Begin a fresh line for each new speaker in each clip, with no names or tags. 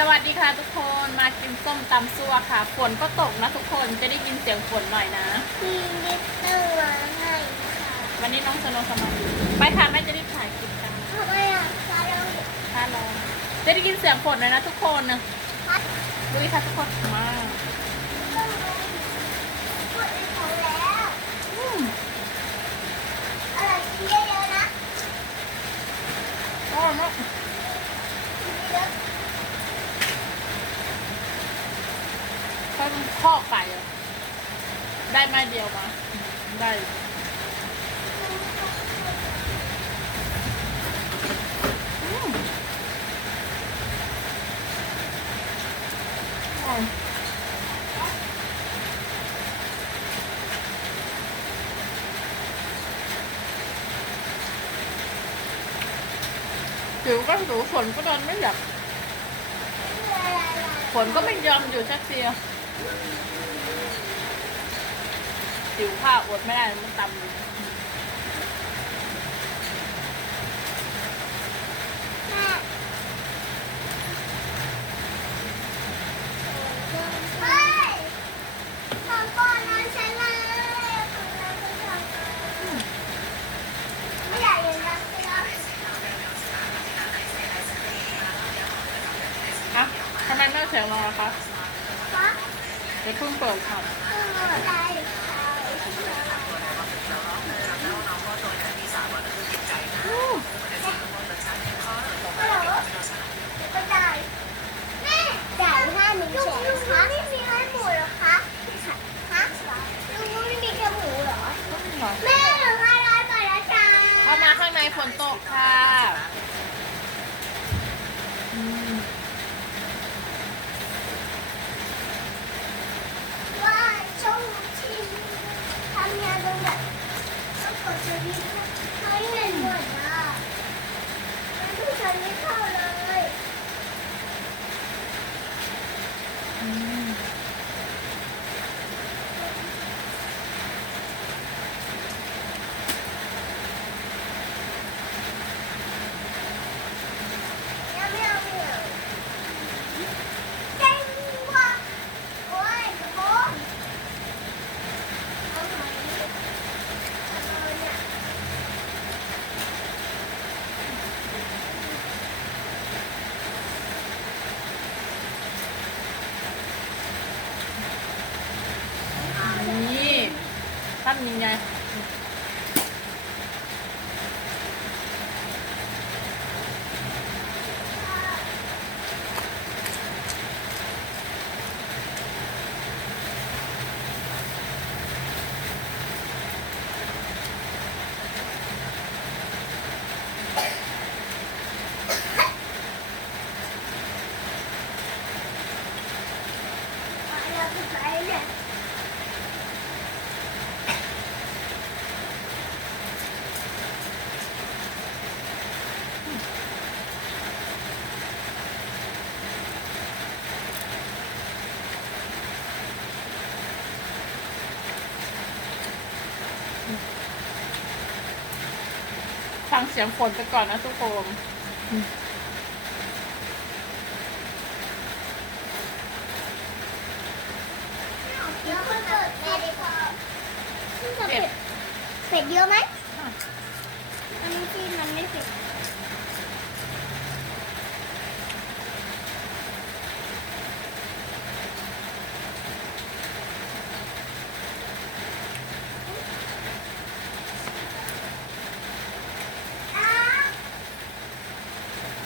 สวัสดีค่ะทุกคนมากินส้มตำซั่วค่ะ ฝนก็ตกนะทุกคนจะได้ยินเสียงฝนหน่อยนะ
มีนิดนึงมาให้นะคะ
วันนี้น้องสโนว์สมาธิไปค่ะแม่จะรีบถ่ายคลิปกัน
ทำไมอะคะเรา
ค่ะลองจะได้ยินเสียงฝนเลยนะทุกคนนะ
พัด
ดูดิค่ะทุกคนมา
ต้องลงพูดอีกของแล้ว
อืม
อะไรกินเยอะๆนะ
อร่อยมาก
กินเยอะ
เขาเป็นข้อไก่อะได้ไม้เดียวมา ได้อืม ผิวก็ผิวฝนก็โดนไม่หยับฝนก็ไม่ยอมอยู่ชักเสียผิวผ้าอดไม่ได้มันตำอยู่
แม่เฮ้ยทำก่อนนะฉันเลยของเราไปทำเลยไม่อยากเรียนรักเลย
ฮะ ทำไมไม่เอาเสียงรอคะเดี๋ยวเพิ่งเปิดค่ะ
เออได้ค่ะ
อืม
ฮัลโหลก็ได้แม่จ่ายห้าหมื่นแสนคะไม่มีให้หมูเหรอคะฮะลุงไม่มีแค่หมูเหรอ แม่หนูให้ร้อยบาทแล้วจ้า
เข้ามาข้างในฝนตกค่ะอืม
ว่าช่องที่ทำงานตรงแบบต้องกดสวิตช์ให้เงินหมดอะมันทุกสวิตช์เข้าเลย
อืม
ยังไม่เอาไม่เอาเก่งว่ะโอ้ยกระโปรงเอาไหนเอาเนี่ย
นี่ ตั้มยังไง
เอาเราไปใส่เนี่ย
ฟังเสียงฝนไปก่อนนะทุกคน
แล้วค่อยเปิดแม่ดีกว่า
เป็ด
เป็ดเยอะไหม
อะ
อันนี้ที่มันไม่เผ็ด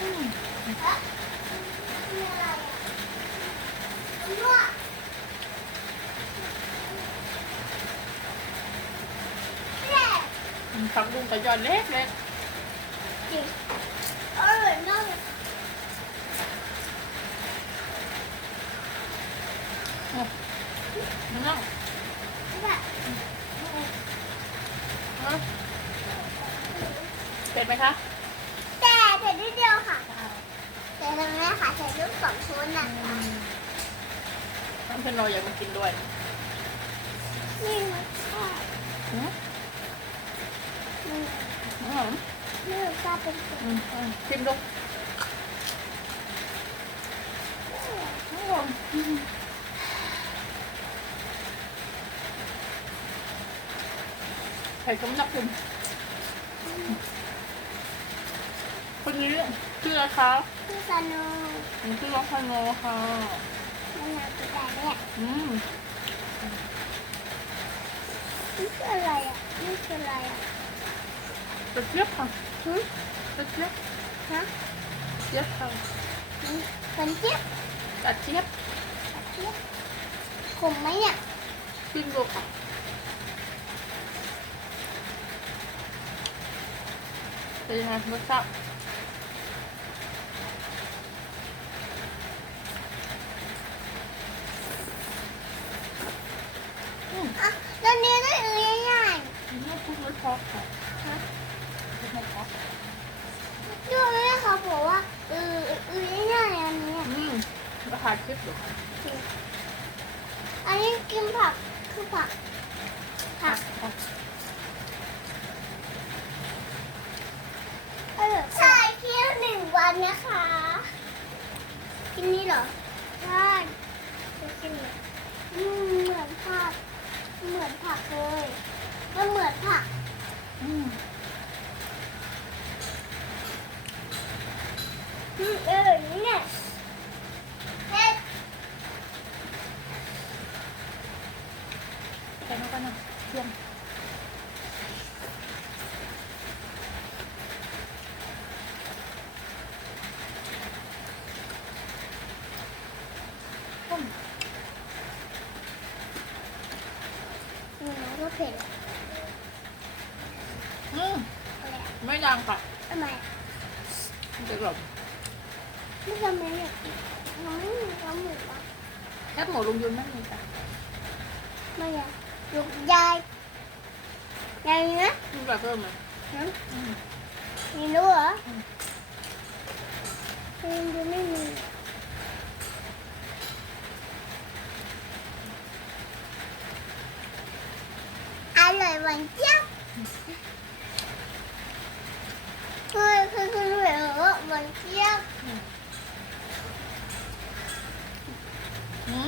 อืม
มีอะไรอะนวดแม่
ฟักบุ้งกับยอดเล็กเล็ก
จริงเออน่าจะ
นั่าเสร็จไหมคะ
แต่เผ็ดนิดเดียวค่ะแต่ทางนี้ค่ะใส่ลูกสองช้อนนะ
น้องเพนโนอยากมากินด้วย
นี่รสช
อืม
มัน
อืม
นี่รสชาติเป็น
อืมอืมชิมดูไข่ต้มนักคุณคนนี้ชื่ออะไรคะ
พี่สนุก
ผมชื่อน้องพาโนค่ะ
มันอยากกินแต่เนี่ย
อืม
นี่คืออะไรอะนี่คืออะไรอะ
กระเจี๊ยบค่ะ
หืม
กระเจี๊ยบ
ฮะ
เจี๊ยบค่ะ
มันเจี๊ยบ
กระเจี๊ยบ
เจี๊ยบขมไหมเนี่ย
กินดูค่ะเป็นยังไงรสชาติ
อะตอนนี้ได้เอ้ยใหญ่
ไม่พูดไม่เพอค่ะ
ฮะ
พูดไม่เพอ
ดูแม่เขาบอกว่าเออเอ้ยใหญ่อันนี้
อืมราคาคลิปเหรอคะ
อันนี้กินผักคือผักผัก
ค่ะ
เออใช่เที่ยวหนึ่งวันนะคะกินนี่เหรอใช่จะกินเลยอืมเหมือนผักเหมือนผักเลยมันเหมือนผัก
อืม
อืม เออนี่เนี่ยเฮ็ด
ไปแล้วกันนะเที่ยง
ก็เผ็ดอื
ม
ไม่
ดังค่ะ
ทำไมอะ
มันจะกรอบ
ไม่ทำไมอยากกินน้องน้องหมูอะ
แคบหมูลุงยุนไม่มีจ้ะ
ไ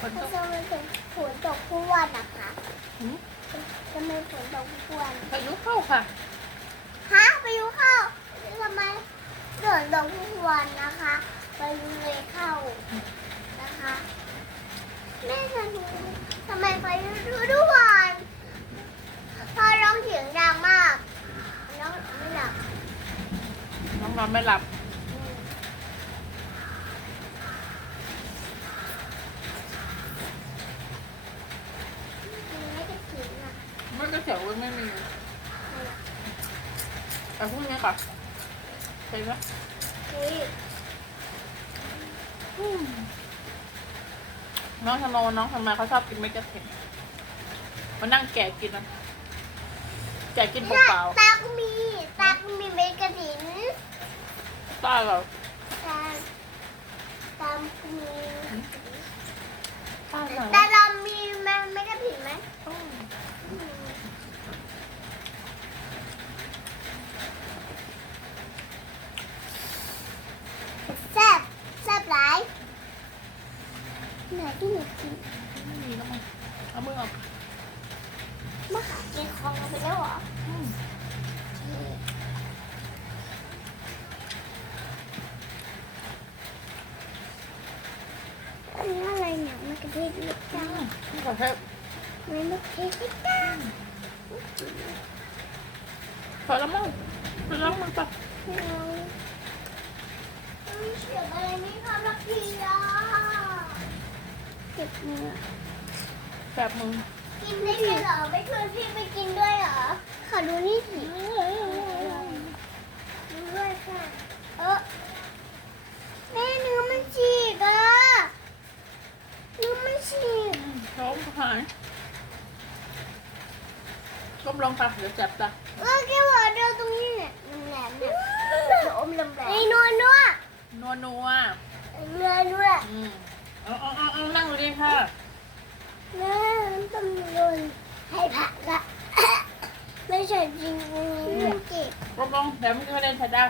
ฝ
น
เขา
ตก
จะไม่เป็นฝนตกทุกวันนะคะ
อืม
จะไม่ฝนตกทุกวัน
พายุเข้าค่ะ
ฮะไปยูเข้าทำไมเดินตกทุกวันนะคะไปยูเลยเข้านะคะแม่จะดูทำไมไปยูทุกวันพอร้องเสียงดังมากน้องไม่หลับ
น้องนอนไม่หลับ
อืมมันไม่ได้กินอะ
ไม่ก็เสียวไม่มีแต่พรุ่งนี้ค่ะไปไหม
เฮ้ย
อืมน้องธโนน้องทำไมเขาชอบกินเม็ดกระเทียมมานั่งแกะกินนะแกะกินเปล่า
ตาก็มี ตาก็มีเม็ดกระถิน
ๆป้าเหรอ
ตาตาก็มี
ป้าเหรอ
แต่เรามีเม็ดเม็ดกระถินไหม
อืม
แซ่บแซ่บหลายไหนที่หนูกิน
ไม่มีแล้วมั้งเอามือออก
มะขามกินของเราไปแล้วเหรอ
อืม
อันนี้อะไรเนี่ยมันกระเทียมเล็ก
อื
จัง
ม นี่ขอเทป
มันมะเขือเล็กจัง
พอแล้วมั้งไปล้างมือปะ
ไม่เอาไม่เสียบอะไรไม่ทำละพีอะเจ็บมือ
แสบมือ
กินได้ด้วยเหรอไม่ชวนพี่ไปกินด้วยเหรอขอดูนี่สิดูด้วยค่ะเออแม่เนื้อมันฉีกอะา
ยก้มลงค่ะเดี๋ยวจับตา
เออแค่ว่าเดินตรงนี้เนี่ยแหลมๆเนี่ยอมแหลมๆไอ้นัวนัว
นัวนัว
เนื้อนัว
อืมเอาเอาเอาเอานั่งดูดิค่ะ
แม่ตำรวจให้ผักอะไม่ใช่จริงไม่จริง
ก้มลงเดี๋ยวมันจะไม่ได้ใช้ได้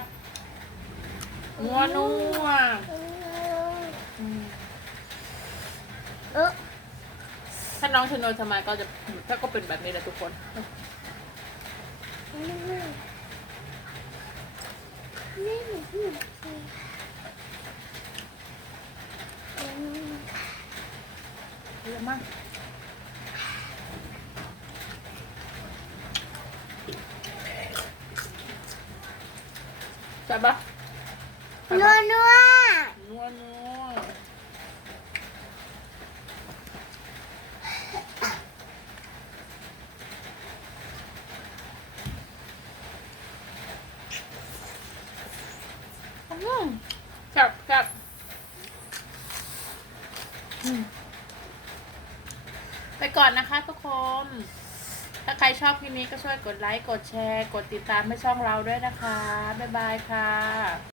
นัวนัวอืม
เออ
ถ้าน้องชนนทำไมก็จะถ้าก็เป็นแบบนี้แหละทุกคน
นี่นี่
เยอะมากจับปะ
นัวนัว
นัวนัวอืมครับครับอืม ไปก่อนนะคะทุกคน ถ้าใครชอบคลิปนี้ก็ช่วยกดไลค์ กดแชร์ กดติดตามให้ช่องเราด้วยนะคะ บ๊ายบายค่ะ